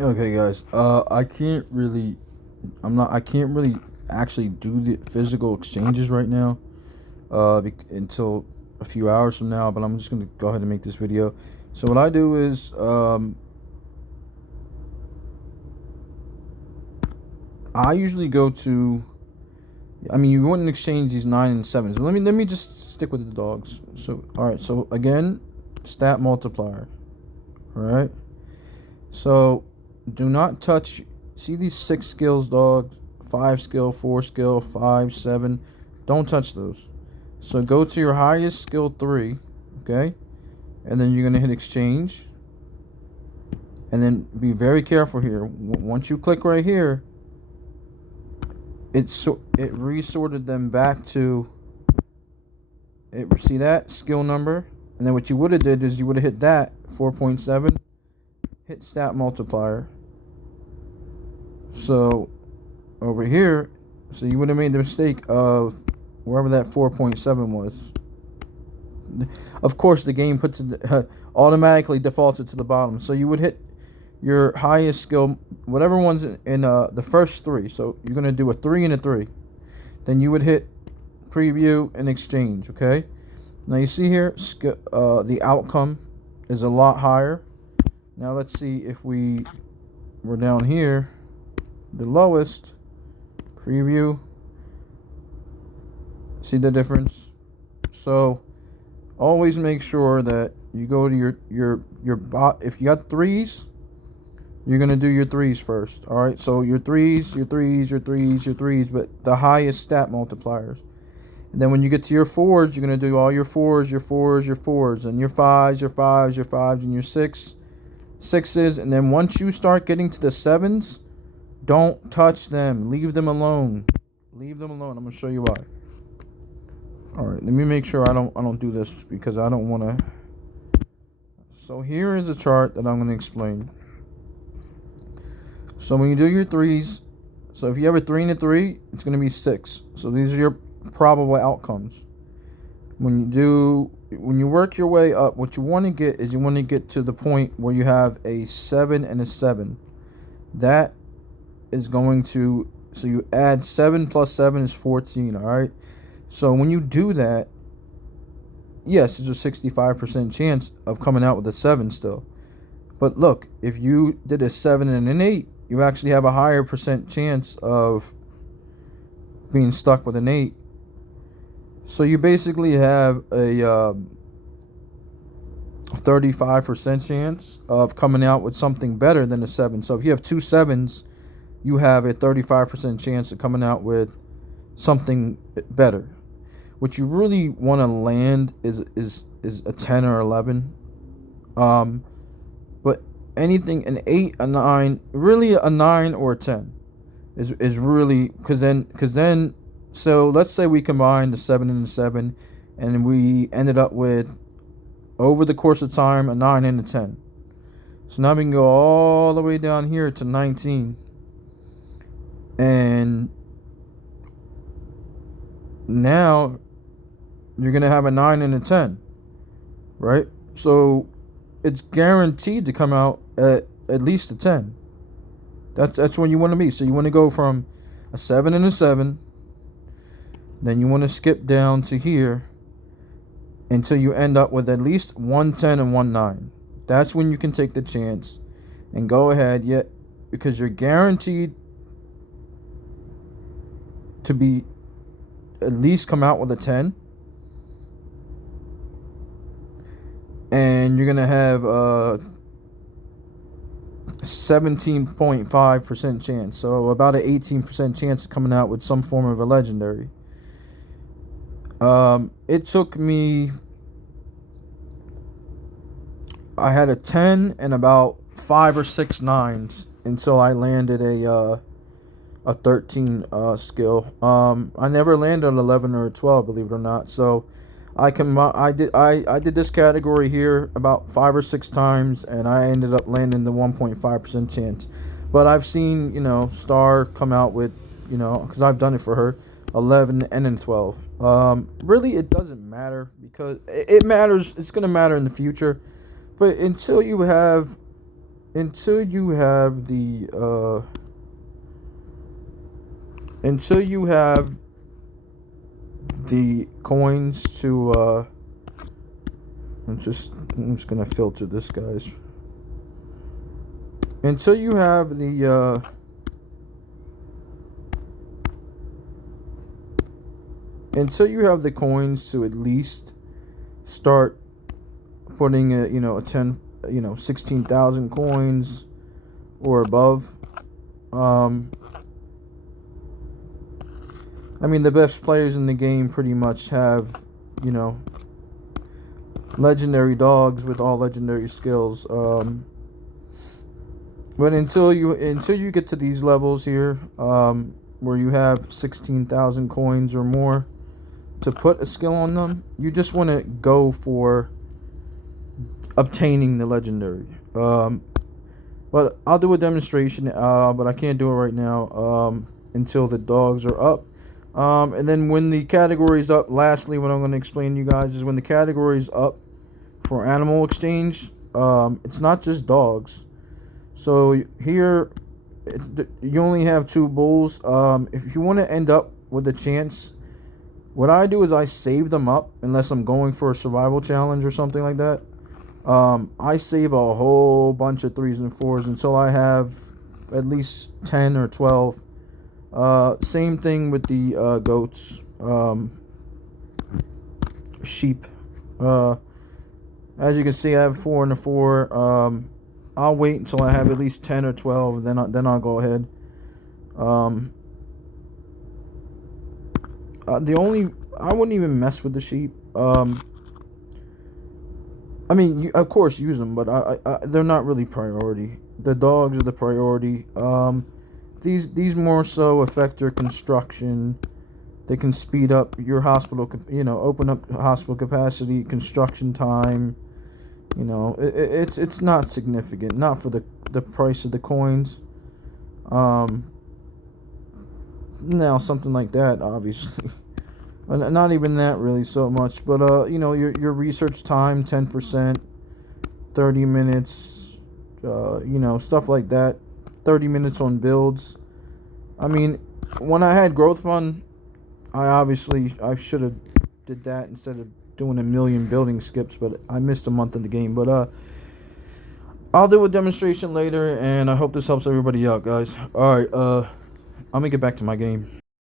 Okay, guys. I can't really. I can't really actually do the physical exchanges right now. Until a few hours from now. But I'm just gonna go ahead and make this video. So what I do is, I usually go to. I mean, you wouldn't exchange these 9 and 7s. But let me just stick with the dogs. So all right. So again, stat multiplier. All right. So do not touch. See these 6 skills, dogs. 5 skill, 4 skill, 5, 7. Don't touch those. So go to your highest skill 3, okay, and then you're gonna hit exchange, and then be very careful here. Once you click right here, it resorted them back to it. See that skill number, and then what you would have did is you would have hit that 4.7, hit stat multiplier. So over here, so you would have made the mistake of wherever that 4.7 was. Of course, the game puts it automatically defaults it to the bottom. So you would hit your highest skill, whatever one's in the first 3. So you're gonna do a 3 and a 3. Then you would hit preview and exchange. Okay. Now you see here, the outcome is a lot higher. Now let's see if we're down here, the lowest preview. See the difference? So always make sure that you go to your bot. If you got 3s, you're gonna do your 3s first. All right. So your 3s, your 3s, your 3s, your 3s, but the highest stat multipliers. And then when you get to your 4s, you're gonna do all your 4s, your 4s, your 4s, and your 5s, your 5s, your 5s, and your 6s. And then once you start getting to the 7s, don't touch them. Leave them alone. Leave them alone. I'm gonna show you why. All right, let me make sure I don't do this because I don't want to. So here is a chart that I'm going to explain. So when you do your 3s, so if you have a 3 and a 3, it's going to be 6. So these are your probable outcomes. When you work your way up, what you want to get is you want to get to the point where you have a 7 and a 7. That is going to, so you add 7 plus 7 is 14, all right? So when you do that, yes, there's a 65% chance of coming out with a 7 still. But look, if you did a 7 and an 8, you actually have a higher percent chance of being stuck with an 8. So you basically have a 35% chance of coming out with something better than a 7. So if you have 2 7s, you have a 35% chance of coming out with something better. What you really want to land is a 10 or 11. But anything an 8, a 9, really a 9 or a 10 is really because then so let's say we combine the 7 and the 7 and we ended up with over the course of time a 9 and a 10. So now we can go all the way down here to 19. And now you're going to have a 9 and a 10, right? So it's guaranteed to come out at least a 10. That's where you want to be. So you want to go from a 7 and a 7. Then you want to skip down to here until you end up with at least 110 and 19. That's when you can take the chance and go ahead, yet because you're guaranteed to be at least come out with a 10. And you're going to have a 17.5% chance. So about an 18% chance of coming out with some form of a legendary. It took me, I had a 10 and about 5 or 6 9s until I landed a 13 skill. I never landed an 11 or a 12, believe it or not. So I did this category here about 5 or 6 times, and I ended up landing the 1.5% chance. But I've seen, Star come out with, because I've done it for her, 11 and then 12. Really, it doesn't matter because it matters. It's going to matter in the future. But until you have until you have the coins to I'm just gonna filter this, guys. Until you have the coins to at least start putting a 16,000 coins or above. I mean, the best players in the game pretty much have, legendary dogs with all legendary skills. But until you get to these levels here, where you have 16,000 coins or more to put a skill on them, you just want to go for obtaining the legendary. But I'll do a demonstration, but I can't do it right now until the dogs are up. And then when the category is up, lastly, what I'm going to explain to you guys is when the category is up for animal exchange, it's not just dogs. So here, you only have 2 bulls. If you want to end up with a chance, what I do is I save them up, unless I'm going for a survival challenge or something like that. I save a whole bunch of 3s and 4s until I have at least 10 or 12. Same thing with the goats, sheep. As you can see, I have 4 and a 4. I'll wait until I have at least 10 or 12, then I'll go ahead. I wouldn't even mess with the sheep. I mean, of course, use them, but they're not really priority. The dogs are the priority. These more so affect your construction. They can speed up your hospital, open up hospital capacity, construction time. It's not significant, not for the price of the coins. Now something like that, obviously. Not even that really so much, but your research time, 10%, 30 minutes, stuff like that. 30 minutes on builds. I mean, when I had growth fund, I should have did that instead of doing a million building skips, but I missed a month of the game. But I'll do a demonstration later, and I hope this helps everybody out, guys. All right, I'm gonna get back to my game.